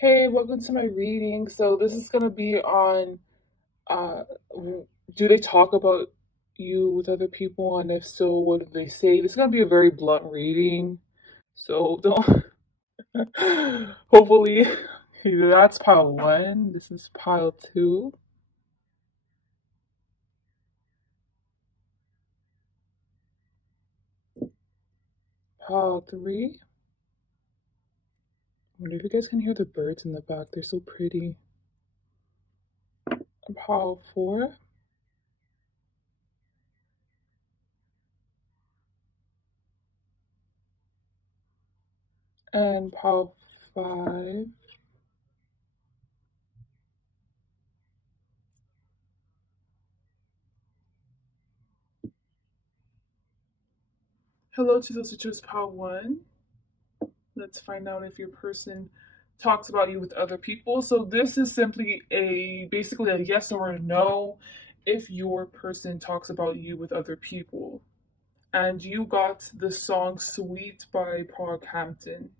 Hey, welcome to my reading. So this is gonna be on uh do they talk about you with other people, and if so, what do they say? This is gonna be a very blunt reading. So don't hopefully that's pile one. This is pile two. Pile three. I wonder if you guys can hear the birds in the back. They're so pretty. Pile four. And pile five. Hello to those who chose pile one. Let's find out if your person talks about you with other people. So this is simply basically a yes or a no if your person talks about you with other people. And you got the song Sweet by Paul Hampton.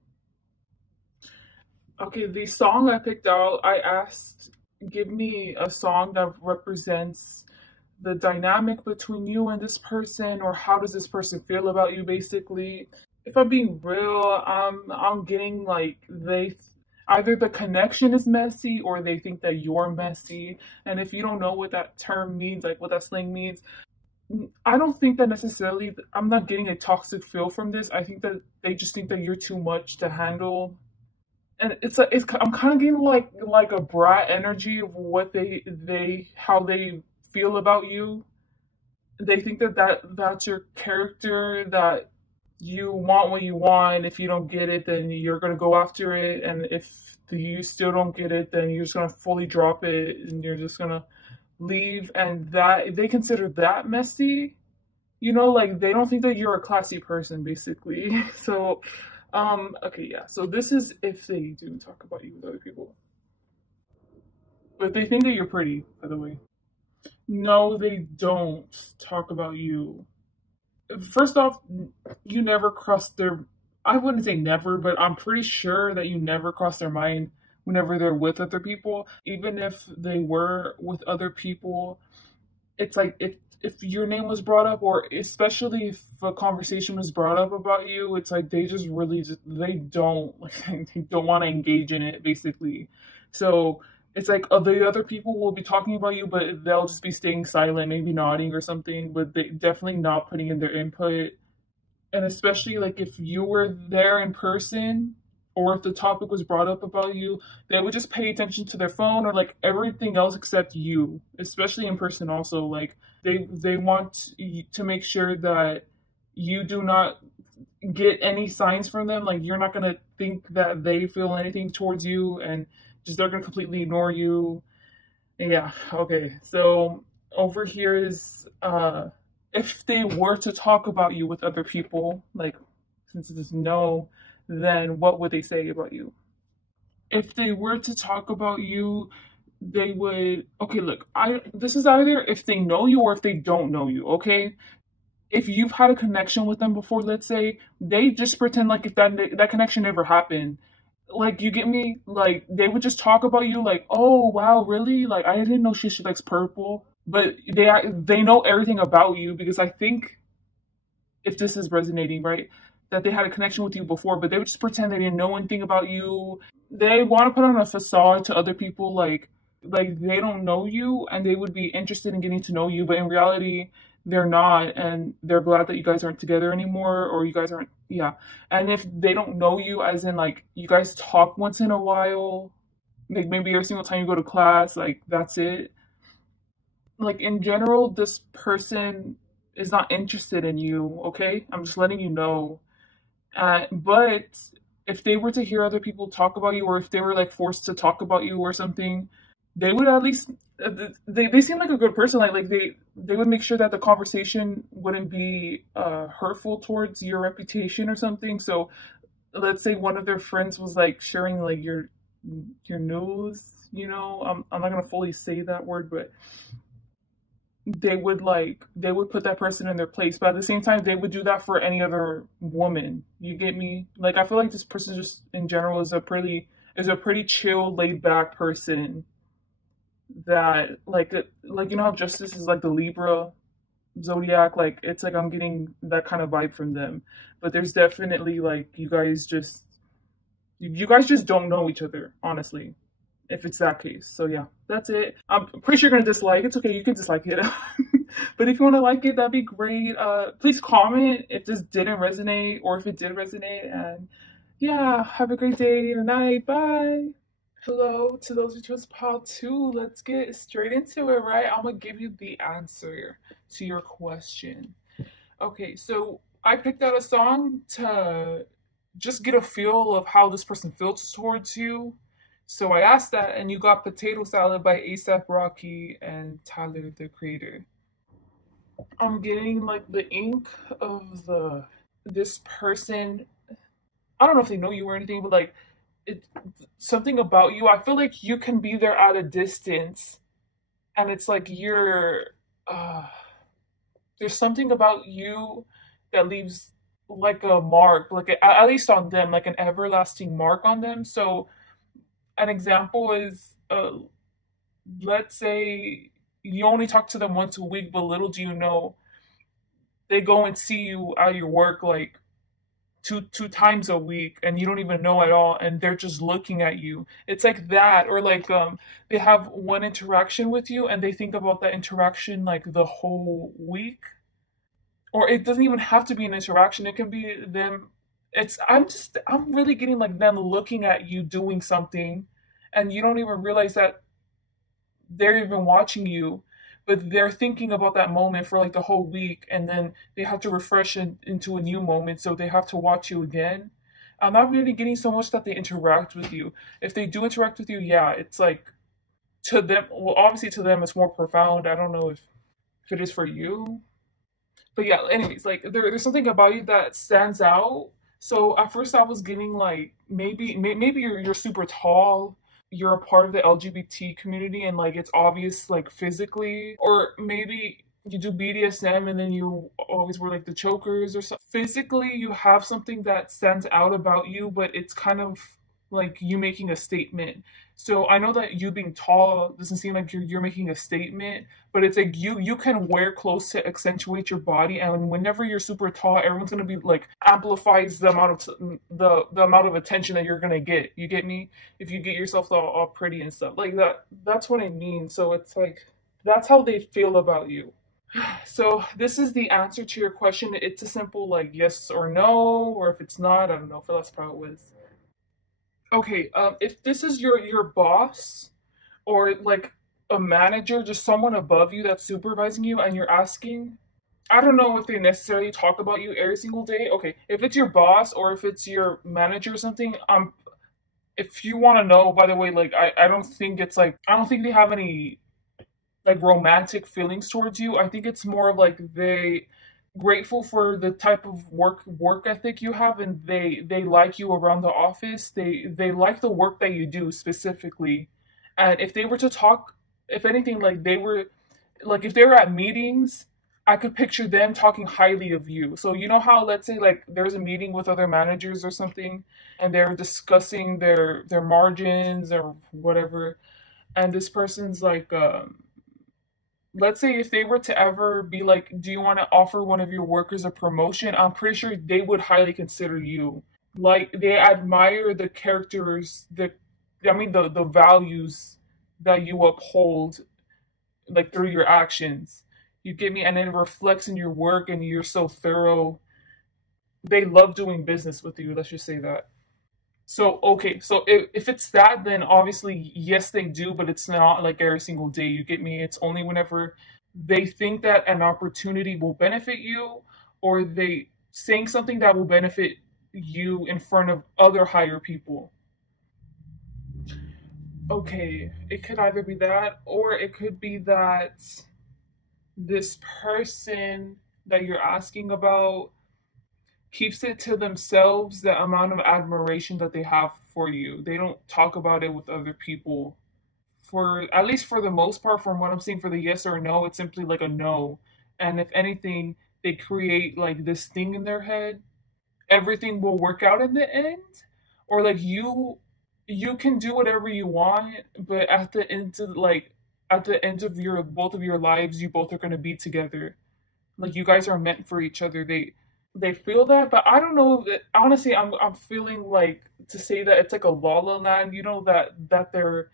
Okay, the song I picked out, I asked, give me a song that represents the dynamic between you and this person, or how does this person feel about you, basically. If I'm being real, I'm getting like they either the connection is messy or they think that you're messy. And if you don't know what that term means, like what that slang means, I don't think that necessarily. I'm not getting a toxic feel from this. I think that they just think that you're too much to handle, and I'm kind of getting like a brat energy of what they how they feel about you. They think that's your character, that you want what you want. If you don't get it, then you're gonna go after it, and if you still don't get it, then you're just gonna fully drop it and you're just gonna leave. And that they consider that messy, like they don't think that you're a classy person, basically. So okay, yeah, so this is if they do talk about you with other people, but they think that you're pretty, by the way. No, they don't talk about you. First off, you never cross their, I wouldn't say never, but I'm pretty sure that you never cross their mind whenever they're with other people. Even if they were with other people, it's like if your name was brought up, or especially if a conversation was brought up about you, it's like they just really they don't like they don't want to engage in it, basically. So it's like the other people will be talking about you, but they'll just be staying silent, maybe nodding or something, but they definitely not putting in their input. And especially like if you were there in person, or if the topic was brought up about you, they would just pay attention to their phone or like everything else except you, especially in person also. Like they want to make sure that you do not get any signs from them. Like you're not going to think that they feel anything towards you, and just they're going to completely ignore you. And yeah, okay. So over here is if they were to talk about you with other people, like since it is no, then what would they say about you? If they were to talk about you, they would, okay, look, this is either if they know you or if they don't know you, okay? If you've had a connection with them before, let's say, they just pretend like if that connection never happened. Like, you get me? Like, they would just talk about you like, oh wow, really? Like, I didn't know she likes purple. But they know everything about you, because I think, if this is resonating, right, that they had a connection with you before, but they would just pretend they didn't know anything about you. They want to put on a facade to other people, like they don't know you, and they would be interested in getting to know you, but in reality, they're not, and they're glad that you guys aren't together anymore, or you guys aren't, yeah. And if they don't know you, as in like you guys talk once in a while, like maybe every single time you go to class, like that's it. Like in general, this person is not interested in you, okay? I'm just letting you know. But if they were to hear other people talk about you, or if they were like forced to talk about you or something, they would at least they seem like a good person. Like they would make sure that the conversation wouldn't be hurtful towards your reputation or something. So let's say one of their friends was like sharing like your news, I'm not gonna fully say that word, but they would put that person in their place, but at the same time they would do that for any other woman. You get me? Like I feel like this person just in general is a pretty is a pretty chill, laid back person that like you know how Justice is like the Libra zodiac, like it's like I'm getting that kind of vibe from them. But there's definitely like you guys just don't know each other, honestly, if it's that case. So yeah, that's it. I'm pretty sure you're gonna dislike. It's okay, you can dislike it. But if you want to like it, that'd be great. Please comment if this didn't resonate or if it did resonate. And yeah, have a great day or night. Bye. Hello to those who chose part 2. Let's get straight into it, right? I'm gonna give you the answer to your question. Okay, so I picked out a song to just get a feel of how this person feels towards you. So I asked that, and you got Potato Salad by ASAP Rocky and Tyler, the Creator. I'm getting like the ink of this person. I don't know if they know you or anything, but like it something about you. I feel like you can be there at a distance, and it's like uh there's something about you that leaves like a mark, like at least on them, like an everlasting mark on them. So an example is, let's say you only talk to them once a week, but little do you know, they go and see you at your work like two times a week, and you don't even know at all, and they're just looking at you. It's like that, or like they have one interaction with you, and they think about that interaction like the whole week. Or it doesn't even have to be an interaction. It can be them. I'm really getting like them looking at you doing something, and you don't even realize that they're even watching you, but they're thinking about that moment for like the whole week, and then they have to refresh into a new moment, so they have to watch you again. I'm not really getting so much that they interact with you. If they do interact with you, yeah, it's like to them. Well, obviously to them, it's more profound. I don't know if it is for you, but yeah. Anyways, like there's something about you that stands out. So at first I was getting like maybe you're super tall, you're a part of the LGBT community, and like it's obvious like physically, or maybe you do BDSM and then you always wear like the chokers or something. Physically, you have something that stands out about you, but it's kind of like you making a statement. So I know that you being tall doesn't seem like you're making a statement, but it's like you can wear clothes to accentuate your body, and whenever you're super tall, everyone's gonna be like amplifies the amount of the amount of attention that you're gonna get. You get me? If you get yourself all pretty and stuff like that, that's what I mean. So it's like that's how they feel about you. So this is the answer to your question. It's a simple like yes or no, or if it's not, I don't know. For that's how it was. Okay, if this is your boss or like a manager, just someone above you that's supervising you, and you're asking, I don't know if they necessarily talk about you every single day. Okay, if it's your boss or if it's your manager or something, if you want to know, by the way, like I don't think it's like I don't think they have any like romantic feelings towards you. I think it's more of like they grateful for the type of work ethic you have, and they like you around the office. They like the work that you do specifically. And if they were to talk, if anything, like they were like if they were at meetings, I could picture them talking highly of you. So you know how, let's say like there's a meeting with other managers or something, and they're discussing their margins or whatever, and this person's like let's say if they were to ever be like, do you want to offer one of your workers a promotion? I'm pretty sure they would highly consider you. Like they admire the characters, the values that you uphold, like through your actions. You get me? And it reflects in your work, and you're so thorough. They love doing business with you. Let's just say that. So okay, so if it's that, then obviously yes they do, but it's not like every single day. You get me? It's only whenever they think that an opportunity will benefit you, or they saying something that will benefit you in front of other higher people. Okay, it could either be that, or it could be that this person that you're asking about keeps it to themselves, the amount of admiration that they have for you. They don't talk about it with other people. For at least for the most part, from what I'm seeing for the yes or no, it's simply like a no. And if anything, they create like this thing in their head. Everything will work out in the end. Or like you can do whatever you want, but at the end of your both of your lives, you both are gonna be together. Like you guys are meant for each other. They feel that, but I don't know that honestly I'm feeling like to say that it's like a la la land, you know, that they're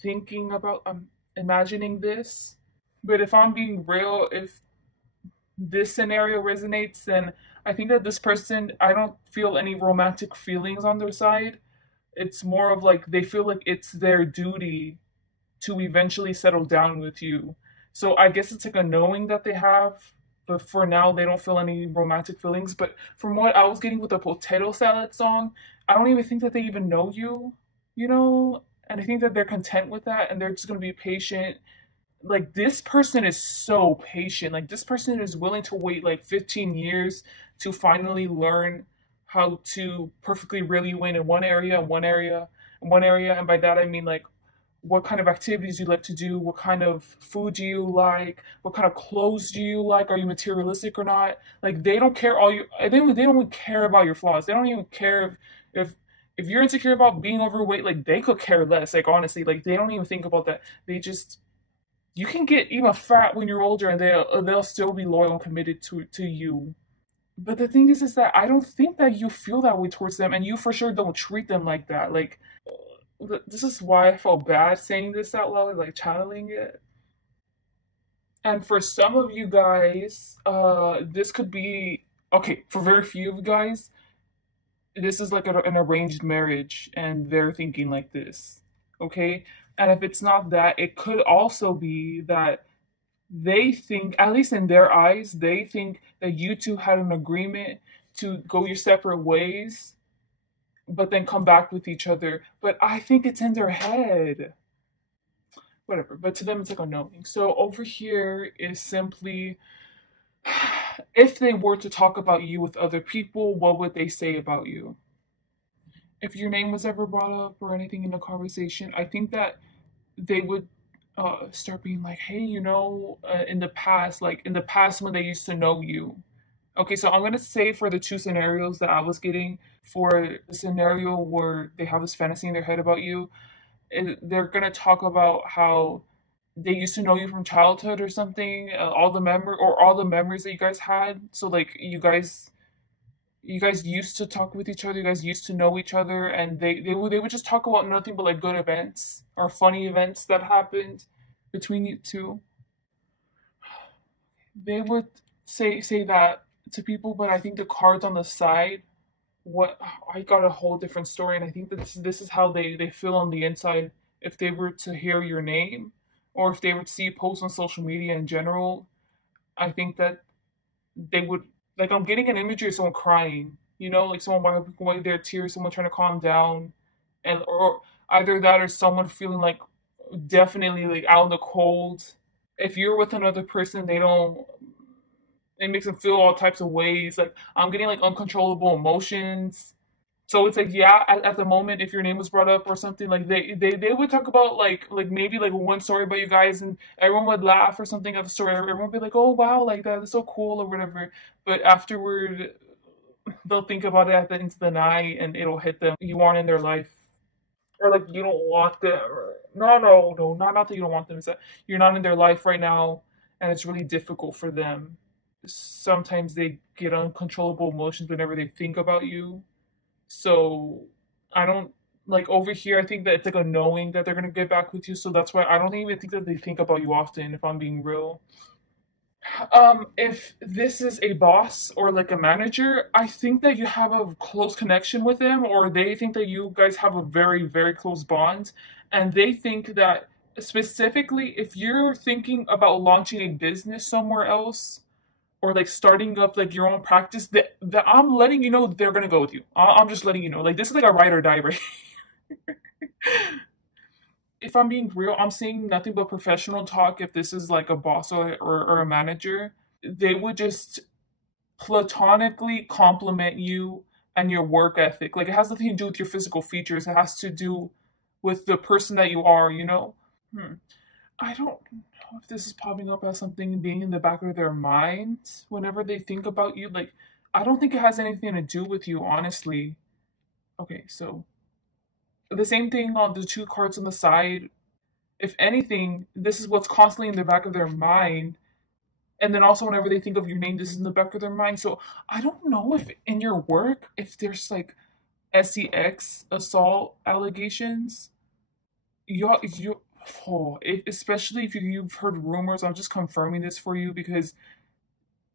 thinking about imagining this. But if I'm being real, if this scenario resonates, then I think that this person, I don't feel any romantic feelings on their side. It's more of like they feel like it's their duty to eventually settle down with you. So I guess it's like a knowing that they have, but for now they don't feel any romantic feelings. But from what I was getting with the potato salad song, I don't even think that they even know you, you know? And I think that they're content with that and they're just gonna be patient. Like this person is so patient. Like this person is willing to wait like 15 years to finally learn how to perfectly reel you in one area, and by that I mean like what kind of activities you like to do, what kind of food do you like, what kind of clothes do you like, are you materialistic or not? Like they don't care all you they don't even care about your flaws. They don't even care if if you're insecure about being overweight, like they could care less. Like honestly, like they don't even think about that. They just you can get even fat when you're older and they'll still be loyal and committed to you. But the thing is that I don't think that you feel that way towards them, and you for sure don't treat them like that. Like this is why I felt bad saying this out loud, like channeling it. And for some of you guys, this could be okay. For very few of you guys, this is like an arranged marriage, and they're thinking like this. Okay, and if it's not that, it could also be that they think, at least in their eyes, they think that you two had an agreement to go your separate ways, but then come back with each other. But I think it's in their head. Whatever. But to them, it's like a knowing. So over here is simply if they were to talk about you with other people, what would they say about you? If your name was ever brought up or anything in the conversation, I think that they would start being like, hey, you know, in the past when they used to know you. Okay, so I'm gonna say for the two scenarios that I was getting, for the scenario where they have this fantasy in their head about you, they're gonna talk about how they used to know you from childhood or something, all the memories that you guys had. So like you guys used to talk with each other, you guys used to know each other, and they would just talk about nothing but like good events or funny events that happened between you two. They would say that to people, but I think the cards on the side, what I got a whole different story, and I think that this is how they feel on the inside if they were to hear your name or if they were to see you post on social media in general. I think that they would like I'm getting an imagery of someone crying, you know, like someone wiping away their tears, someone trying to calm down, and or either that or someone feeling like definitely like out in the cold. If you're with another person, they don't. It makes them feel all types of ways. Like I'm getting like uncontrollable emotions. So it's like yeah, at the moment, if your name was brought up or something, like they would talk about like maybe like one story about you guys, and everyone would laugh or something at the story. Everyone would be like, oh wow, like that's so cool or whatever. But afterward, they'll think about it at the end of the night, and it'll hit them. You aren't in their life, or like you don't want them. No, not that you don't want them. It's that you're not in their life right now, and it's really difficult for them. Sometimes they get uncontrollable emotions whenever they think about you. So I don't like over here. I think that it's like a knowing that they're gonna get back with you. So that's why I don't even think that they think about you often. If I'm being real, if this is a boss or like a manager, I think that you have a close connection with them, or they think that you guys have a very close bond, and they think that specifically if you're thinking about launching a business somewhere else or like starting up like your own practice, that I'm letting you know they're gonna go with you. I'm just letting you know. Like this is like a ride or die, right? If I'm being real, I'm saying nothing but professional talk. If this is like a boss or a manager, they would just platonically compliment you and your work ethic. Like it has nothing to do with your physical features. It has to do with the person that you are. You know. Hmm. I don't know if this is popping up as something being in the back of their mind whenever they think about you. Like, I don't think it has anything to do with you, honestly. Okay, so The same thing on the two cards on the side. If anything, this is what's constantly in the back of their mind. And then also whenever they think of your name, this is in the back of their mind. So I don't know if in your work, if there's like sex assault allegations, you oh, especially if you've heard rumors. I'm just confirming this for you because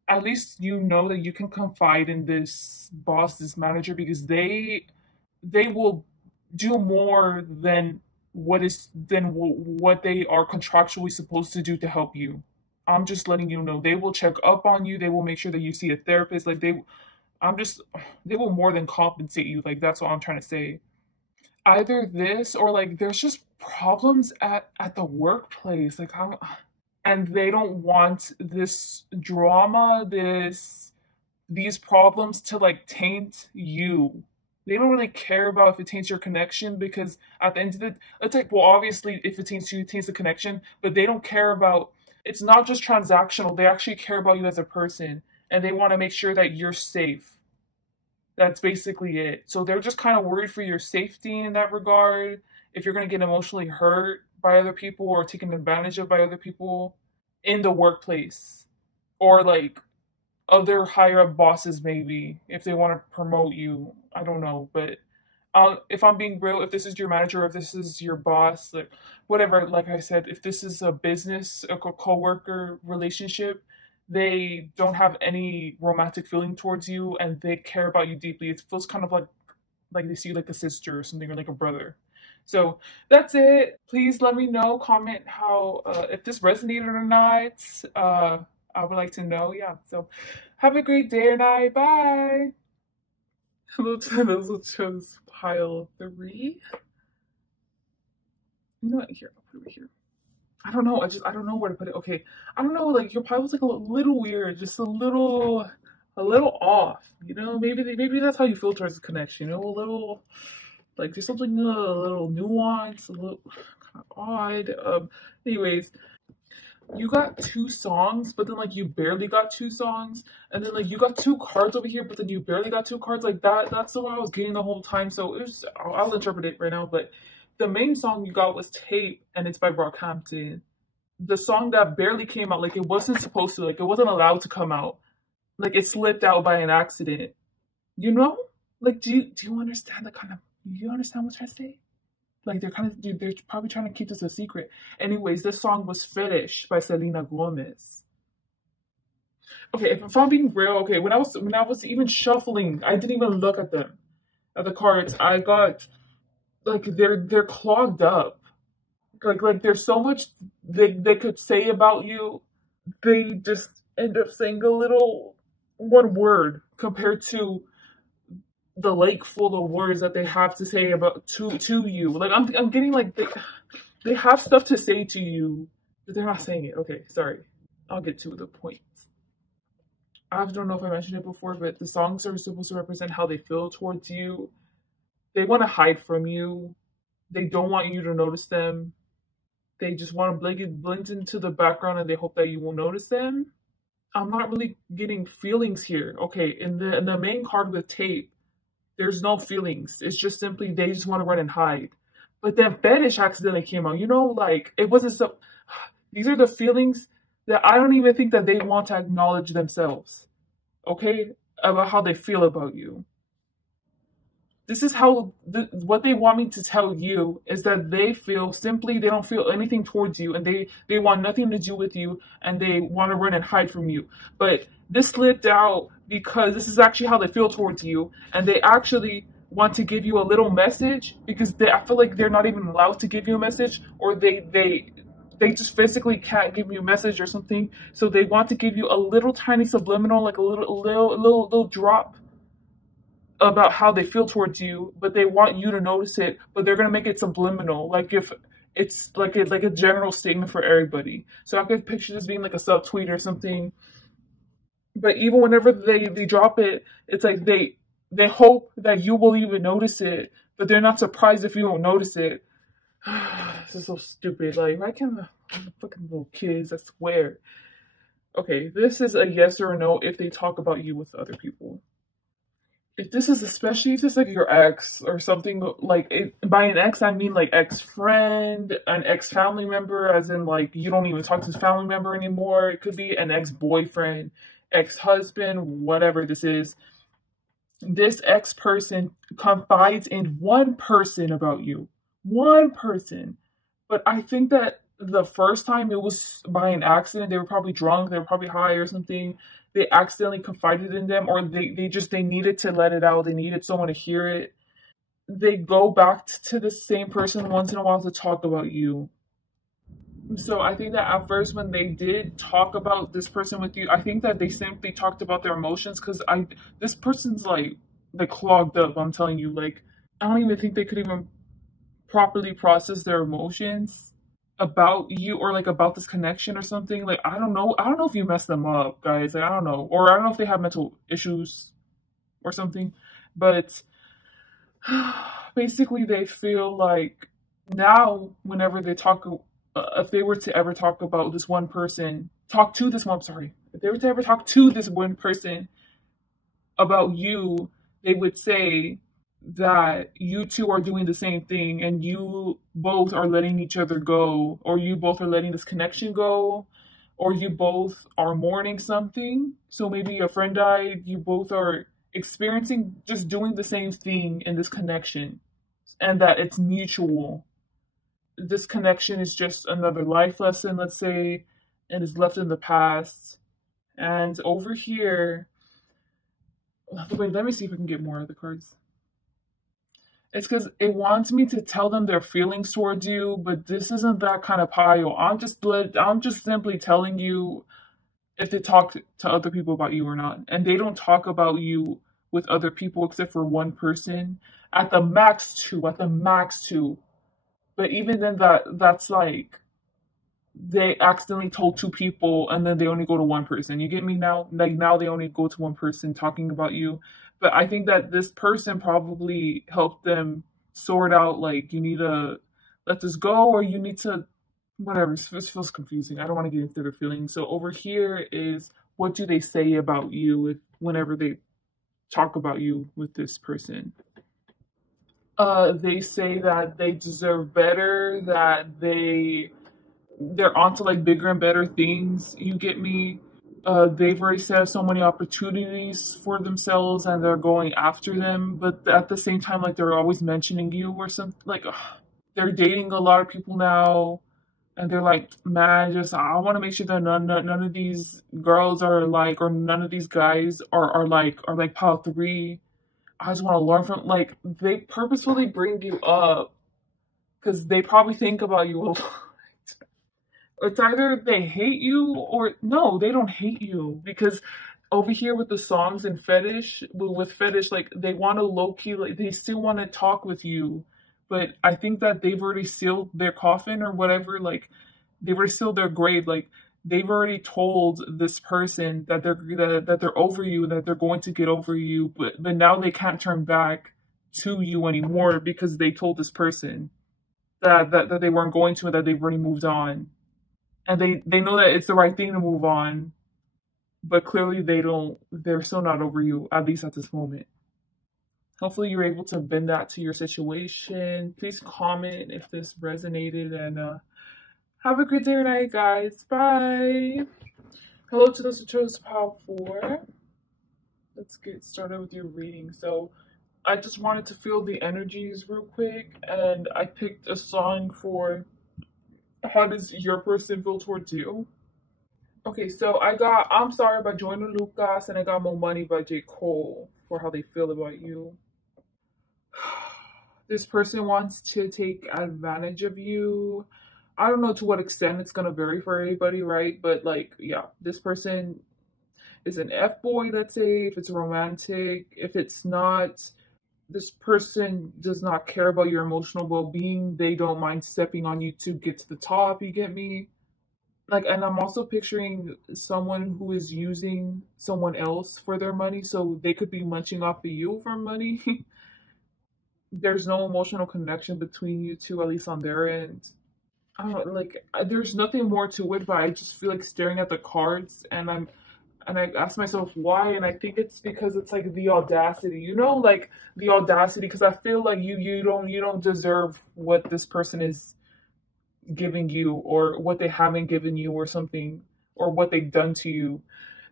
at least you know that you can confide in this boss, this manager, because they will do more than what they are contractually supposed to do to help you. I'm just letting you know they will check up on you. They will make sure that you see a therapist. I'm just, they will more than compensate you. Like that's what I'm trying to say. Either this or like there's just problems at the workplace. Like how, and they don't want this drama, these problems to like taint you. They don't really care about if it taints your connection because at the end of it, it's like, well, obviously, if it taints you, it taints the connection, but they don't care about, it's not just transactional. They actually care about you as a person and they want to make sure that you're safe. That's basically it. So they're just kind of worried for your safety in that regard. If you're going to get emotionally hurt by other people or taken advantage of by other people in the workplace or like other higher up bosses, maybe if they want to promote you. I don't know, but if I'm being real, if this is your manager, if this is your boss, like whatever, like I said, if this is a business, a co-worker relationship, they don't have any romantic feeling towards you and they care about you deeply. It feels kind of like they see you like a sister or something or like a brother. So that's it. Please let me know, comment how if this resonated or not. I would like to know. Yeah. So have a great day or night. Bye. Hello to those who chose pile 3. You know what? Here, I'll put it here. I don't know. I don't know where to put it. Okay. I don't know. Like your pile was like a little weird, just a little off. You know, maybe that's how you feel towards the connection. You know, a little like there's something a little nuanced, a little kind of odd. Anyways. You got 2 songs, but then like you barely got 2 songs, and then like you got 2 cards over here, but then you barely got 2 cards. Like that's the one I was getting the whole time. So it was, I'll interpret it right now. But the main song you got was Tape, and it's by Brockhampton. The song that barely came out, like it wasn't supposed to, like it wasn't allowed to come out. Like it slipped out by an accident. You know? Like do you understand the kind of, do you understand what I'm trying to say? Like they're probably trying to keep this a secret. Anyways, this song was Fetish by Selena Gomez. Okay, if I'm being real, okay, when I was even shuffling, I didn't even look at them, at the cards. I got like they're clogged up. Like there's so much they could say about you. They just end up saying a little one word compared to the lake full of words that they have to say about to you. Like I'm getting like they have stuff to say to you, but they're not saying it. Okay, sorry. I'll get to the point. I don't know if I mentioned it before, but the songs are supposed to represent how they feel towards you. They want to hide from you. They don't want you to notice them. They just want to blend into the background and they hope that you will notice them. I'm not really getting feelings here. Okay, in the main card with Tape, there's no feelings. It's just simply they just want to run and hide. But then Fetish accidentally came out. You know, like it wasn't so. These are the feelings that I don't even think that they want to acknowledge themselves. Okay, about how they feel about you. This is how what they want me to tell you is that they don't feel anything towards you, and they want nothing to do with you, and they want to run and hide from you. But this slipped out because this is actually how they feel towards you, and they actually want to give you a little message because I feel like they're not even allowed to give you a message, or they just physically can't give you a message or something. So they want to give you a little tiny subliminal, like a little drop about how they feel towards you, but they want you to notice it, but they're going to make it subliminal, like if it's like a general statement for everybody. So I could picture this being like a subtweet or something, but even whenever they drop it, it's like they hope that you will even notice it, but they're not surprised if you don't notice it. This is so stupid. Like, why can't the fucking little kids, I swear. Okay, this is a yes or a no if they talk about you with other people. if this is especially if it's like your ex or something, like by an ex I mean like ex-friend, an ex-family member, as in like you don't even talk to this family member anymore. It could be an ex-boyfriend, ex-husband, whatever this is. This ex-person confides in one person about you. One person. But I think that the first time it was by an accident. They were probably drunk, they were probably high or something. They accidentally confided in them, or they needed to let it out. They needed someone to hear it. They go back to the same person once in a while to talk about you. So I think that at first when they did talk about this person with you, I think that they simply talked about their emotions, because I this person's like clogged up. I'm telling you, like I don't even think they could even properly process their emotions about you, or like about this connection or something. Like I don't know if you messed them up, guys. Like I don't know, or I don't know if they have mental issues or something, but basically they feel like now whenever they talk, if they were to ever talk about this one person, talk to this one, sorry, if they were to ever talk to this one person about you, they would say that you two are doing the same thing and you both are letting each other go, or you both are letting this connection go, or you both are mourning something. So maybe a friend died, you both are experiencing just doing the same thing in this connection, and that it's mutual. This connection is just another life lesson, let's say, and is left in the past. And over here, wait, let me see if I can get more of the cards. It's because it wants me to tell them their feelings towards you, but this isn't that kind of pile. I'm just simply telling you if they talk to other people about you or not. And they don't talk about you with other people except for one person. At the max two, at the max two. But even then that's like they accidentally told two people and then they only go to one person. You get me now? Like now they only go to one person talking about you. But I think that this person probably helped them sort out, like, you need to let this go, or you need to, whatever. This feels confusing. I don't want to get into their feelings. So over here is, what do they say about you whenever they talk about you with this person? They say that they deserve better, that they're onto like bigger and better things. You get me? They've already set so many opportunities for themselves and they're going after them, but at the same time, like they're always mentioning you or something. Like they're dating a lot of people now, and they're like, man, just I want to make sure that none of these girls are like, or none of these guys are like pile three. I just want to learn from, like, they purposefully bring you up because they probably think about you a lot. It's either they hate you or no, they don't hate you, because over here with the songs and fetish, with fetish, like they want to low key, like they still want to talk with you, but I think that they've already sealed their coffin or whatever. Like they've already sealed their grave. Like they've already told this person that they're over you, that they're going to get over you, but now they can't turn back to you anymore because they told this person that they weren't going to, and that they've already moved on. And they know that it's the right thing to move on, but clearly they're still not over you, at least at this moment. Hopefully you're able to bend that to your situation. Please comment if this resonated, and have a good day or night, guys. Bye. Hello to those who chose pile 4. Let's get started with your reading. So I just wanted to feel the energies real quick, and I picked a song for how does your person feel towards you? Okay, so I got I'm Sorry by Joyner Lucas, and I got More Money by J. Cole for how they feel about you. This person wants to take advantage of you. I don't know to what extent, it's going to vary for everybody, right? But like, yeah, this person is an F-boy, let's say, if it's romantic. If it's not, this person does not care about your emotional well-being. They don't mind stepping on you to get to the top, you get me? Like, and I'm also picturing someone who is using someone else for their money, so they could be munching off of you for money. There's no emotional connection between you two, at least on their end. I don't know, like, there's nothing more to it, but I just feel like staring at the cards, and And I asked myself why, and I think it's because it's like the audacity, you know, like the audacity. Because I feel like you don't deserve what this person is giving you, or what they haven't given you, or something, or what they've done to you.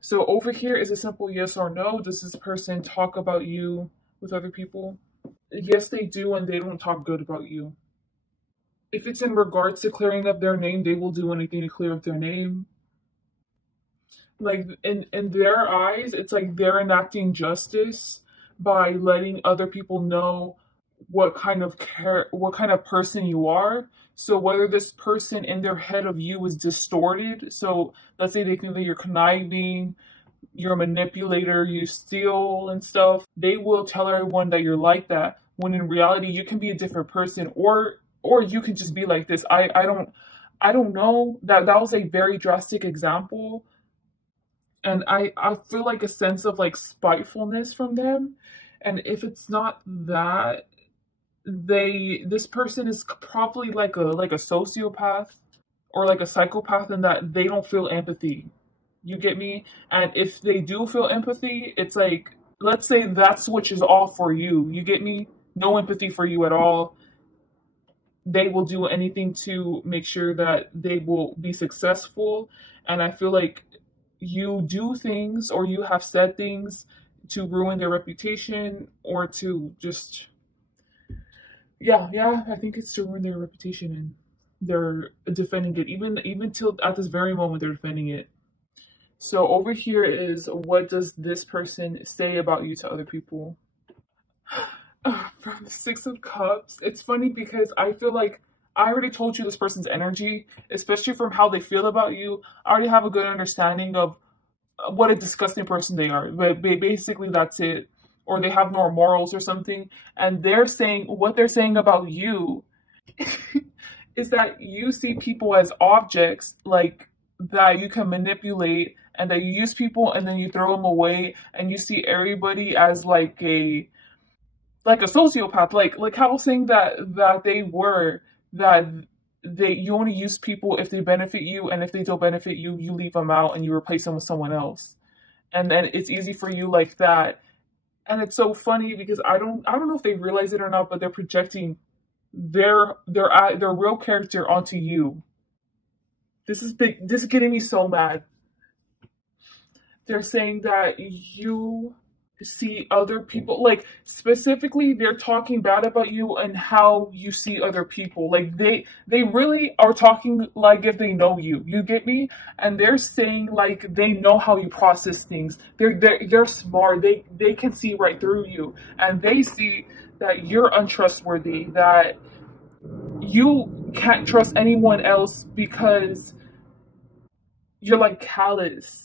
So over here is a simple yes or no. Does this person talk about you with other people? Yes, they do, and they don't talk good about you. If it's in regards to clearing up their name, they will do anything to clear up their name. Like in their eyes, it's like they're enacting justice by letting other people know what kind of person you are. So whether this person in their head of you is distorted, so let's say they think that you're conniving, you're a manipulator, you steal and stuff, they will tell everyone that you're like that, when in reality you can be a different person, or you can just be like this. I don't know. That was a very drastic example, and I feel like a sense of like spitefulness from them. And if it's not that, this person is probably like a sociopath or like a psychopath, in that they don't feel empathy. You get me? And if they do feel empathy, it's like, let's say that switch is off for you. You get me? No empathy for you at all. They will do anything to make sure that they will be successful. And I feel like you do things, or you have said things to ruin their reputation, or to just, yeah, I think it's to ruin their reputation, and they're defending it, even till at this very moment they're defending it. So over here is, what does this person say about you to other people? From the Six of Cups, it's funny because I feel like I already told you this person's energy, especially from how they feel about you. I already have a good understanding of what a disgusting person they are. But basically, that's it. Or they have no morals or something. And what they're saying about you is that you see people as objects, like that you can manipulate, and that you use people and then you throw them away, and you see everybody as like a sociopath, like how I was saying that they were, that you only use people if they benefit you, and if they don't benefit you, you leave them out and you replace them with someone else. And then it's easy for you like that. And it's so funny because I don't know if they realize it or not, but they're projecting their real character onto you. This is big. This is getting me so mad. They're saying that you see other people, like specifically they're talking bad about you and how you see other people. Like they really are talking like if they know you. You get me? And they're saying like they know how you process things. They're smart. They can see right through you, and they see that you're untrustworthy, that you can't trust anyone else because you're like callous.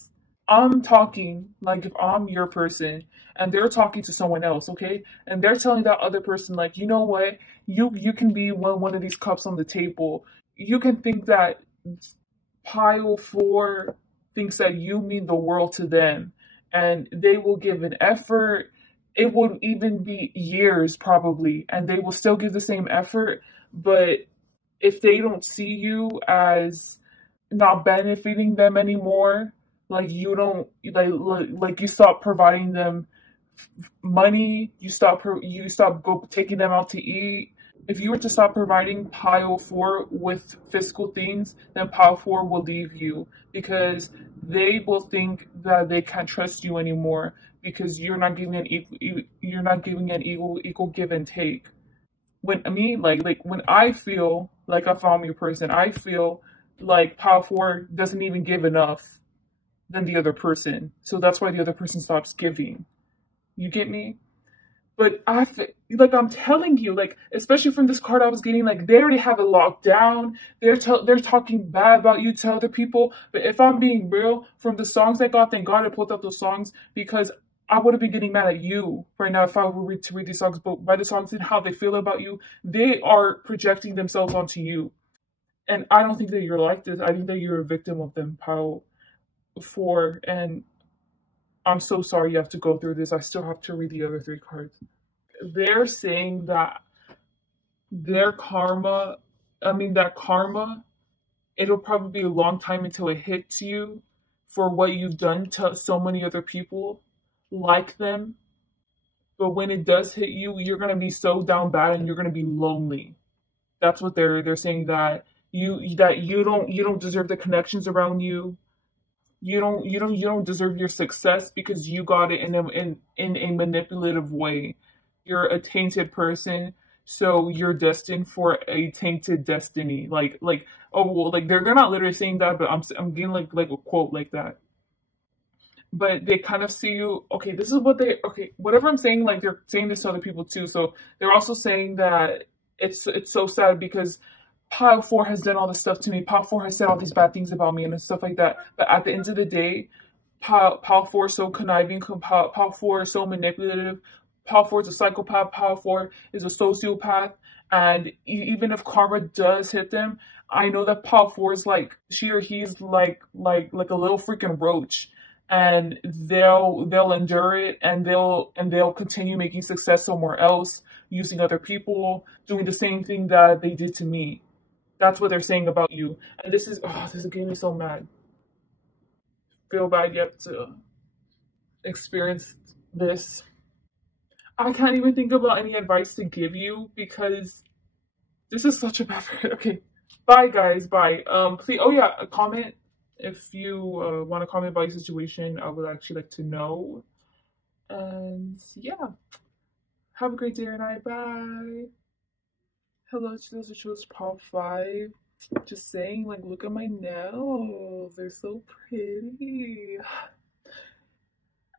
I'm talking like if I'm your person and they're talking to someone else, okay? And they're telling that other person, like, you know what? You can be one of these cups on the table. You can think that pile four thinks that you mean the world to them, and they will give an effort. It would even be years probably, and they will still give the same effort. But if they don't see you as not benefiting them anymore, like you don't like you stop providing them money, you stop taking them out to eat. If you were to stop providing pile four with physical things, then pile four will leave you, because they will think that they can't trust you anymore, because you're not giving an equal give and take. When I mean, like when I feel like a family person, I feel like pile four doesn't even give enough than the other person, so that's why the other person stops giving. You get me? But like I'm telling you, like especially from this card I was getting, like they already have it locked down. They're talking bad about you to other people. But if I'm being real, from the songs I got, thank God I pulled up those songs, because I would have been getting mad at you right now if I were to read these songs. But by the songs and how they feel about you, they are projecting themselves onto you. And I don't think that you're like this. I think that you're a victim of them, pile four. And I'm so sorry you have to go through this. I still have to read the other three cards. They're saying that that karma, it'll probably be a long time until it hits you for what you've done to so many other people like them. But when it does hit you, you're gonna be so down bad and you're gonna be lonely. That's what they're saying, that you don't deserve the connections around you. You don't deserve your success because you got it in a manipulative way. You're a tainted person, so you're destined for a tainted destiny. Like oh well, like they're not literally saying that, but I'm getting like a quote like that. But they kind of see you. Okay, this is what they. Okay, whatever I'm saying, like they're saying this to other people too. So they're also saying that it's so sad because Pile 4 has done all this stuff to me. Pile 4 has said all these bad things about me and stuff like that. But at the end of the day, Pile 4 is so conniving. Pile 4 is so manipulative. Pile 4 is a psychopath. Pile 4 is a sociopath. And even if karma does hit them, I know that Pile 4 is like, she or he's like a little freaking roach. And they'll endure it, and they'll continue making success somewhere else, using other people, doing the same thing that they did to me. That's what they're saying about you. And this is getting me so mad. Feel bad yet to experience this. I can't even think about any advice to give you because this is such a bad. Okay, bye guys, bye. Please, oh yeah, a comment. If you want to comment about your situation, I would actually like to know. And yeah, have a great day or night. Bye. Hello to those who chose Pile 5. Just saying, like, look at my nails. They're so pretty.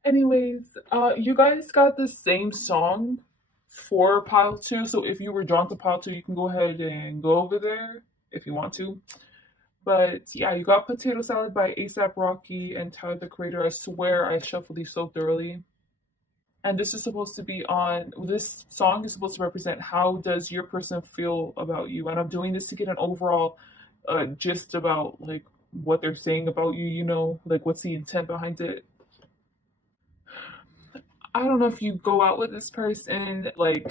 Anyways, you guys got the same song for Pile 2. So if you were drawn to Pile 2, you can go ahead and go over there if you want to. But yeah, you got Potato Salad by A$AP Rocky and Tyler the Creator. I swear I shuffled these so thoroughly. And this is supposed to be this song is supposed to represent how does your person feel about you. And I'm doing this to get an overall gist about like what they're saying about you, you know, like what's the intent behind it. I don't know if you go out with this person like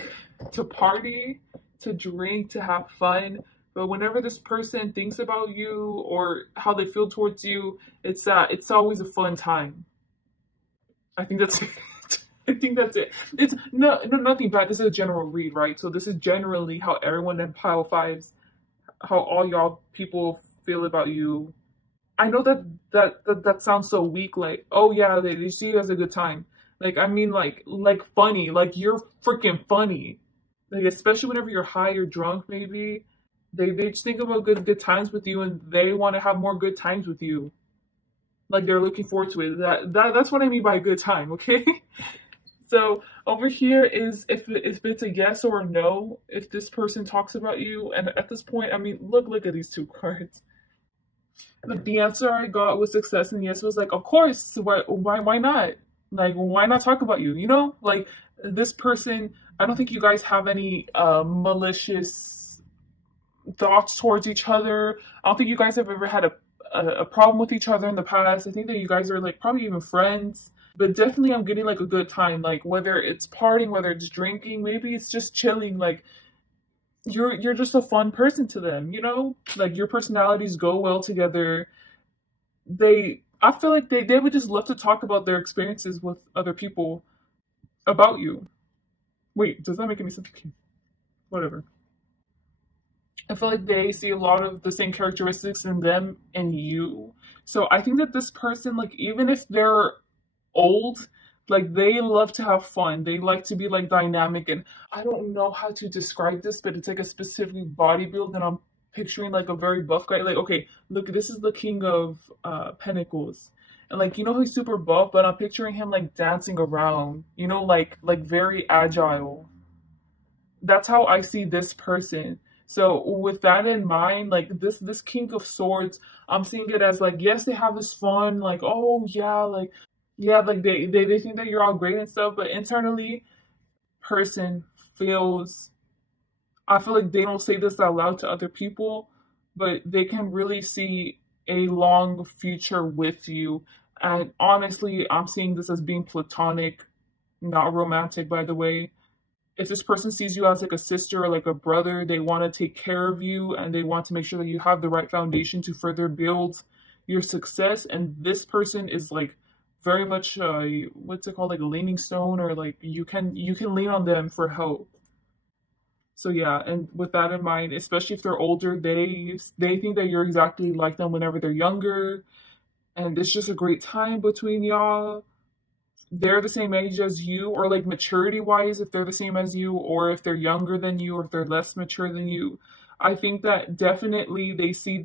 to party, to drink, to have fun. But whenever this person thinks about you or how they feel towards you, it's always a fun time. I think that's it. I think that's it. It's nothing bad. This is a general read, right? So this is generally how everyone in Pile 5's, how all y'all people feel about you. I know that sounds so weak. Like, oh yeah, they see you as a good time. Like, I mean, like funny. Like you're freaking funny. Like especially whenever you're high or drunk, maybe. They just think about good times with you, and they want to have more good times with you. Like they're looking forward to it. That's what I mean by a good time, okay? So over here is if it's a yes or a no, if this person talks about you. And at this point, I mean, look at these two cards. Like the answer I got was success, and yes was like, of course, why not? Like, why not talk about you? You know, like this person. I don't think you guys have any malicious thoughts towards each other. I don't think you guys have ever had a problem with each other in the past. I think that you guys are like probably even friends. But definitely I'm getting like a good time, like whether it's partying, whether it's drinking, maybe it's just chilling. Like you're just a fun person to them, you know? Like your personalities go well together. I feel like they would just love to talk about their experiences with other people about you. Wait, does that make any sense? Whatever. I feel like they see a lot of the same characteristics in them and you. So I think that this person, like even if they're old, like they love to have fun. They like to be like dynamic, and I don't know how to describe this, but it's like a specific body build, and I'm picturing like a very buff guy. Like, okay, look, this is the King of Pentacles, and like, you know, he's super buff, but I'm picturing him like dancing around, you know, like very agile. That's how I see this person. So with that in mind, like this King of Swords, I'm seeing it as like, yes, they have this fun, like, oh yeah, like they think that you're all great and stuff, but internally, person feels, I feel like they don't say this out loud to other people, but they can really see a long future with you. And honestly, I'm seeing this as being platonic, not romantic, by the way. If this person sees you as like a sister or like a brother, they want to take care of you and they want to make sure that you have the right foundation to further build your success, and this person is like very much what's it called, like a leaning stone, or like you can lean on them for help. So yeah, and with that in mind, especially if they're older, they think that you're exactly like them whenever they're younger, and it's just a great time between y'all. They're the same age as you, or like maturity wise, if they're the same as you, or if they're younger than you, or if they're less mature than you. I think that definitely they see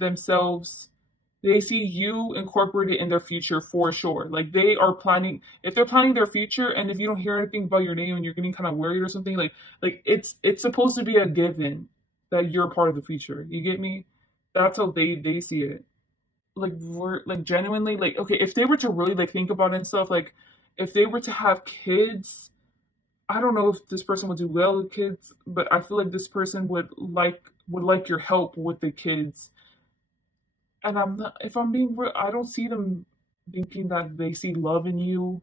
you incorporated in their future for sure. Like they are planning, if they're planning their future, and if you don't hear anything about your name and you're getting kind of worried or something, like it's supposed to be a given that you're a part of the future. You get me? That's how they see it. Like we're like genuinely like, okay, if they were to really like think about it and stuff, like if they were to have kids, I don't know if this person would do well with kids, but I feel like this person would like your help with the kids. And I'm not, if I'm being real, I don't see them thinking that they see love in you.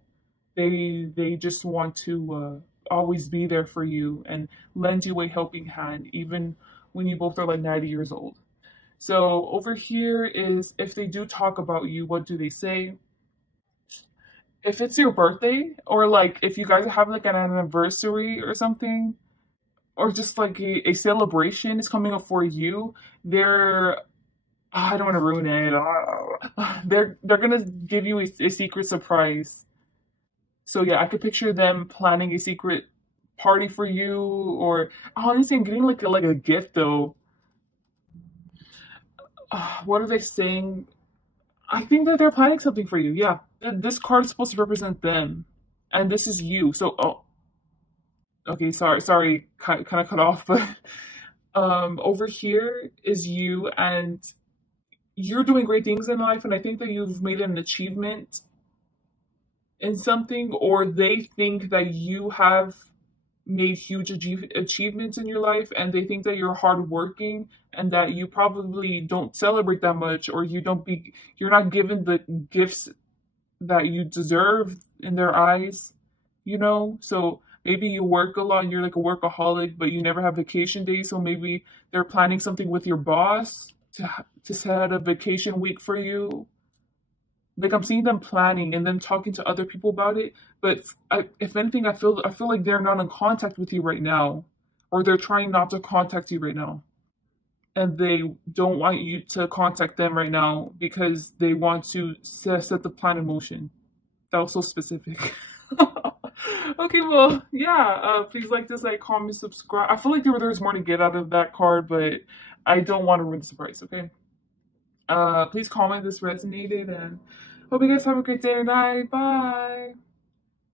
They just want to always be there for you and lend you a helping hand, even when you both are like 90 years old. So over here is, if they do talk about you, what do they say? If it's your birthday, or like if you guys have like an anniversary or something, or just like a celebration is coming up for you, they're, I don't want to ruin it. They're gonna give you a secret surprise. So yeah, I could picture them planning a secret party for you, or honestly, I'm getting like a gift though. What are they saying? I think that they're planning something for you. Yeah, this card is supposed to represent them, and this is you. So, oh, okay, sorry, kind of cut off, but over here is you, and you're doing great things in life, and I think that you've made an achievement in something, or they think that you have made huge achievements in your life, and they think that you're hardworking and that you probably don't celebrate that much, or you're not given the gifts that you deserve in their eyes, you know? So maybe you work a lot and you're like a workaholic, but you never have vacation days. So maybe they're planning something with your boss to set a vacation week for you. Like I'm seeing them planning and then talking to other people about it. But if anything, I feel like they're not in contact with you right now, or they're trying not to contact you right now, and they don't want you to contact them right now because they want to set the plan in motion. That was so specific. Okay, well, yeah. Please like this, like, comment, subscribe. I feel like there's more to get out of that card, but I don't want to ruin the surprise. Okay. Please comment this resonated, and hope you guys have a great day or night. Bye.